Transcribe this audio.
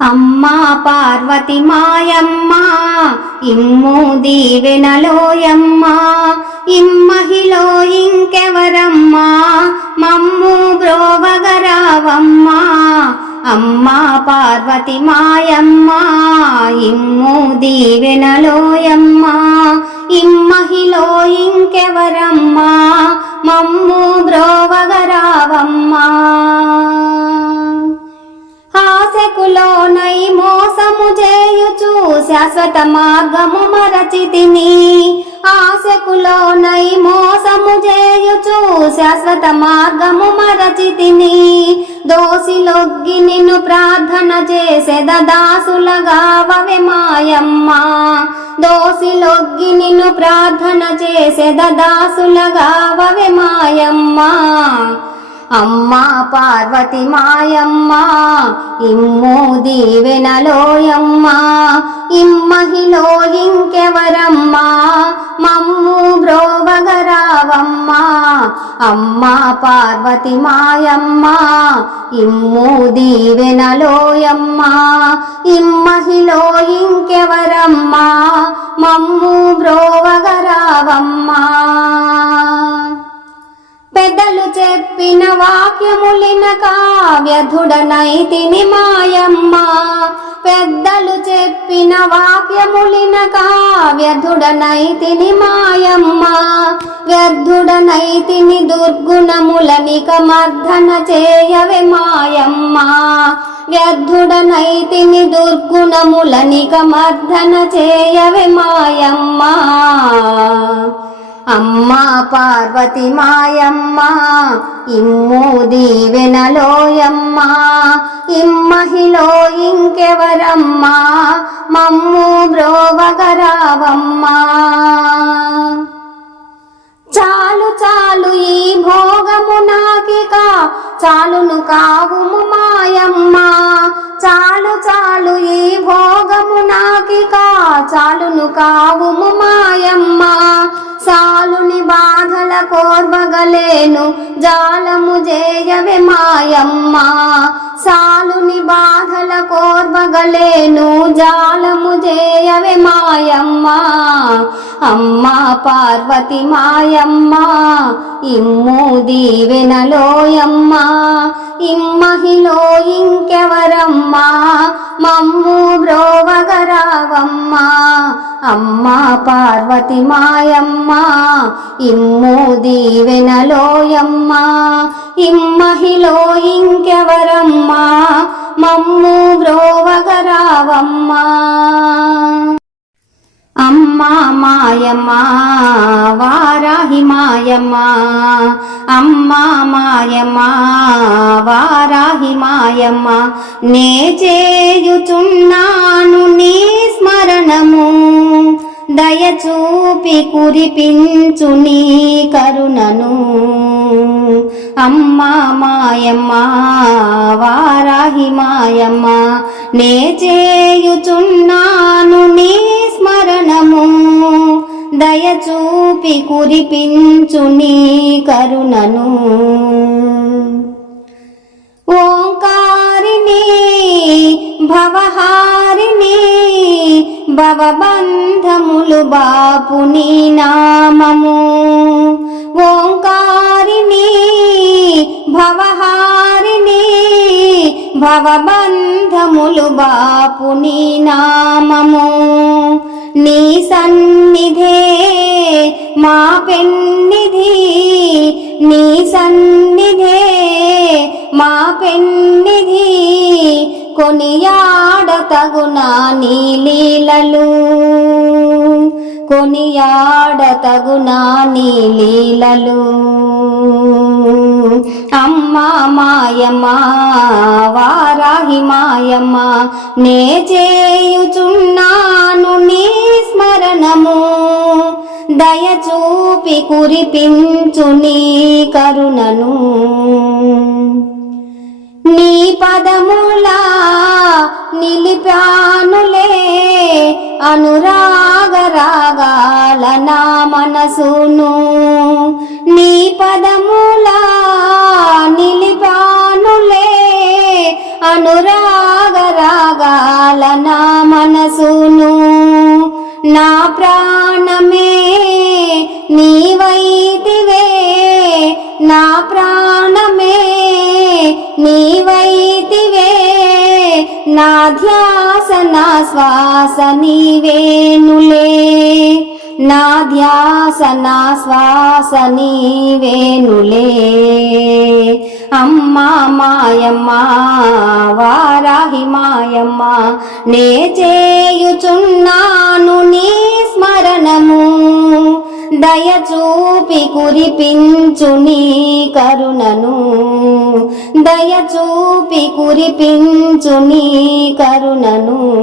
అమ్మా పార్వతి మాయమ్మ ఇమ్ము దీవెనలోయమ్మా ఇమ్మహిలో ఇంకెవరమ్మా మమ్ము బ్రోవగరావమ్మా. అమ్మా పార్వతి మాయమ్మ ఇమ్ము దీవెనలోయమ్మా శాశ్వత మార్గము మరచితిని ఆశకులోనై మోసము చేయుచు శాశ్వత మార్గము మరచితిని. దోషిలొగ్గి నిన్ను ప్రార్థన చేసెద దాసులగా వవె మాయమ్మ. దోషిలొగ్గి నిన్ను ప్రార్థన చేసెద దాసులగా వవె అమ్మా పార్వతి మాయమ్మ ఇమ్ము దీవెనలోయమ్మా ఇమ్మహిలో ఇంకెవరమ్మా మమ్ము బ్రోవగరావమ్మా అమ్మా పార్వతి మాయమ్మ ఇమ్ము దీవెనలోయమ్మా ఇమ్మహిలో ఇంకెవరమ్మా మమ్ము బ్రోవగరావమ్మా. పెద్దలు చెప్పిన వాక్యములిన కావ్యధుడనైతిని మాయమ్మ. పెద్దలు చెప్పిన వాక్యములిన కావ్యధుడనైతిని మాయమ్మ. వ్యర్థుడనైతిని దుర్గుణములనిక మర్దన చేయవే మాయమ్మ. వ్యర్థుడనైతిని దుర్గుణములనిక మర్దన చేయవే మాయమ్మ. అమ్మా పార్వతి మాయమ్మ ఇమ్ము దీవెనలోయమ్మ ఇమ్మహిలో ఇంకెవరమ్మా మమ్ము బ్రోవగరావమ్మా. చాలు చాలు ఈ భోగము నాకిక చాలును కావుము మాయమ్మ. చాలు చాలు ఈ భోగము నాకిక చాలును కావుము మాయమ్మ. కోర్వగలేను. జాలము జేయవే మాయమ్మ. సాలుని బాధల కోర్వగలేను. జాలము జేయవే మాయమ్మ. అమ్మ పార్వతి మాయమ్మ ఇమ్ము దీవెనలోయమ్మ ఇమ్మహిలో ఇంకెవరమ్మా? మమ్ము బ్రోవగరావమ్మా. అమ్మా పార్వతి మాయమ్మ ఇమ్ము దీవెనలోయమ్మ ఇమ్మహిలో ఇంకెవరమ్మా మమ్ము బ్రోవగరావమ్మా అమ్మా మాయమ్మ వారాహి మాయమ్మ అమ్మా మాయమ్మ వారాహి మాయమ్మ నే చేయుచున్నా దయచూపి కురిపించు నీ కరుణను. అమ్మా మాయమ్మ వారాహి మాయమ్మ నే చేయుచున్నాను నీ స్మరణము. దయచూపి కురిపించు నీ కరుణను. ఓంకారిణి భవహారిణి భవబంధములు బాపు నీ నామము. ఓంకారిణి భవహారిణి భవబంధములు బాపు నీ నామము. నీ సన్నిధే మా పెన్నిధి నీ సన్నిధే మా పెన్నిధి. కొనియా తగునా నీ లీలలు కొనియాడ తగునా నీ లీలలు అమ్మా మాయమ్మా వారాహి మాయమ్మ నే చేయుచున్నాను నీ స్మరణము. దయచూపి కురిపించు నీ కరుణను. నీ పదము నిలిపానులే అనురాగ రాగాల నా మనసును. నీ పదములా నిలిపానులే అనురాగ రాగాల నా మనసును. నా ప్రాణమే నీవ ధ్యాసన శ్వాస నీవేనులే నా ధ్యాసన శ్వాస నీవేనులే అమ్మా మాయమ్మ వారాహి మాయమ్మ నే చేయుచున్నాను నీ స్మరణము. దయచూపి కురిపించు నీ కరుణను. దయచూపి కురిపించు నీ కరుణను.